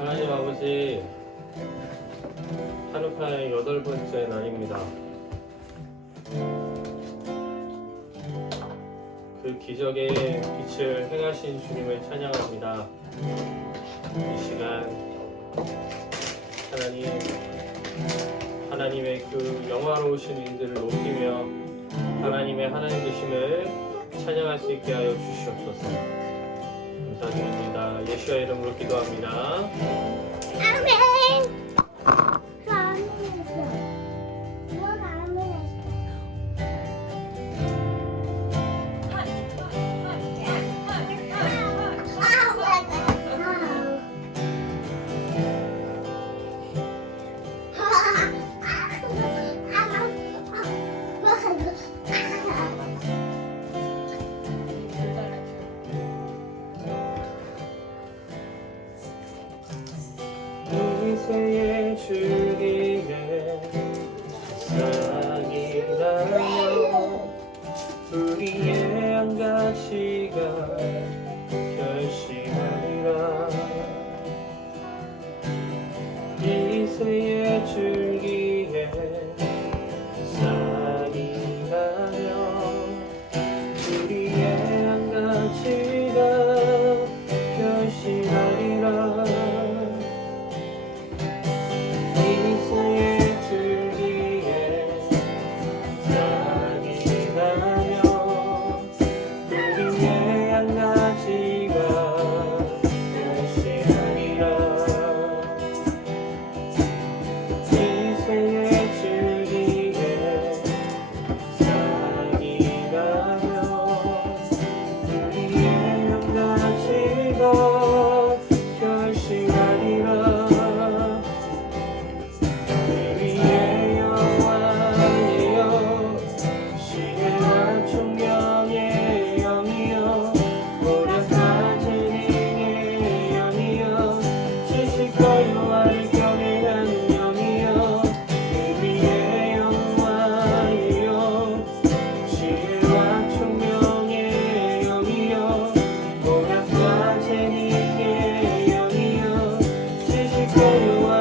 하나님 아버지 하누카의 여덟 번째 날입니다. 그 기적의 빛을 행하신 주님을 찬양합니다. 이 시간 하나님 하나님의 그 영화로우신 일들을 높이며 하나님의 하나님 되심을 찬양할 수 있게 하여 주시옵소서. 감사드립니다. 예수와 이름으로 기도합니다. 아멘. say you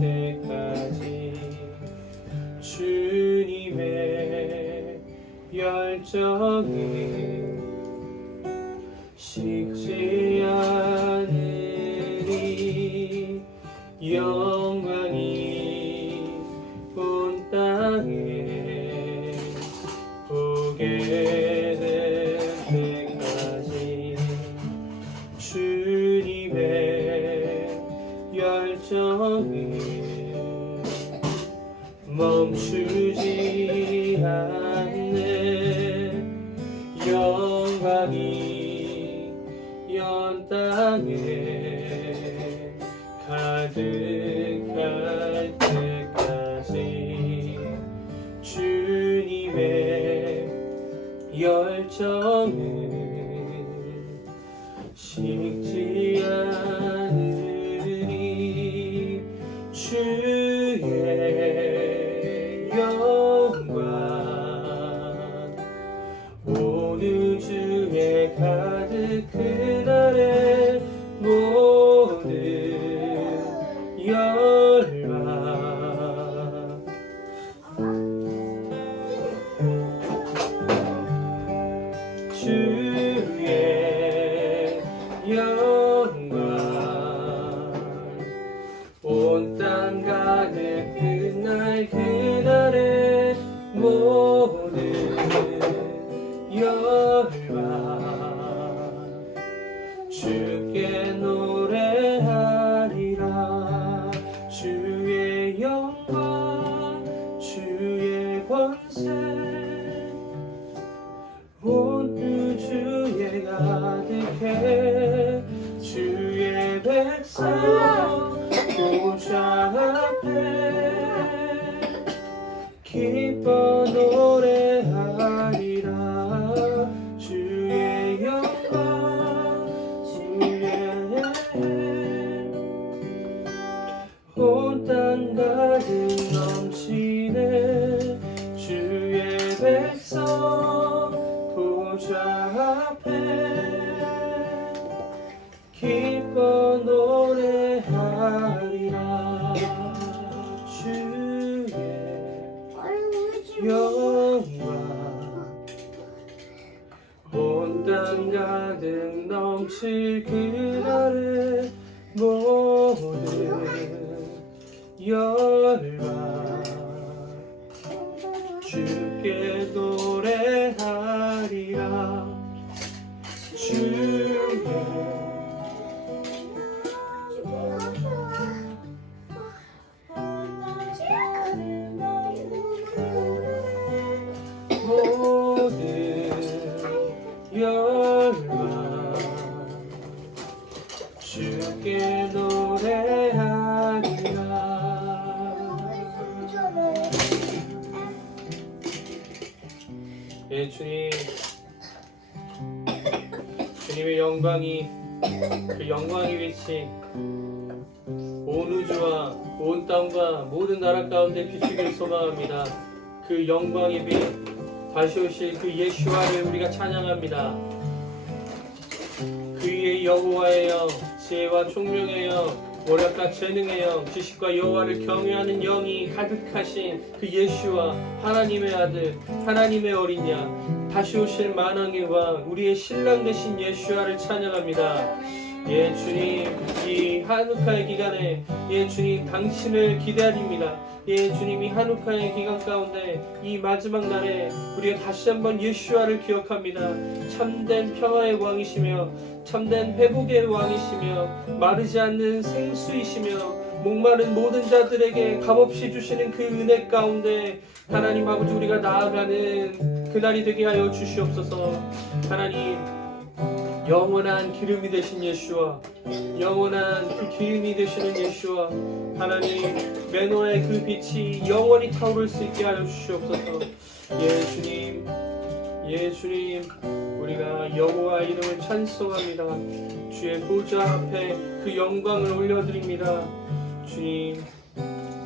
때까지 주님의 열정은 열정은 식지 주께 넘칠 그 주님 주님의 영광이 그 영광의 빛이 온 우주와 온 땅과 모든 나라 가운데 비추길 소망합니다. 그 영광의 빛 다시 오실 그 예수와를 우리가 찬양합니다. 그의 여호와의 영 지혜와 총명의 영 모략과 재능의 영 지식과 여호와를 경외하는 영이 가득하신 그 예수와 하나님의 아들 하나님의 어린 양 다시 오실 만왕의 왕 우리의 신랑 되신 예수와를 찬양합니다. 예 주님 이 한우카의 기간에 예 주님 당신을 기대하립니다 예 주님이 한우카의 기간 가운데 이 마지막 날에 우리가 다시 한번 예수와를 기억합니다. 참된 평화의 왕이시며 참된 회복의 왕이시며 마르지 않는 생수이시며 목마른 모든 자들에게 값없이 주시는 그 은혜 가운데 하나님 아버지 우리가 나아가는 그날이 되게 하여 주시옵소서. 하나님 영원한 기름이 되신 예수와 영원한 그 기름이 되시는 예수와 하나님 매너의 그 빛이 영원히 타오를 수 있게 하여 주시옵소서. 예 주님 예 주님 우리가 여호와 이름을 찬송합니다. 주의 보좌 앞에 그 영광을 올려드립니다. 주님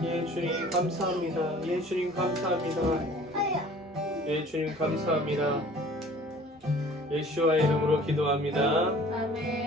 예 주님 감사합니다. 예 주님 감사합니다. 예 주님 감사합니다 예수와 이름으로 기도합니다. 아멘.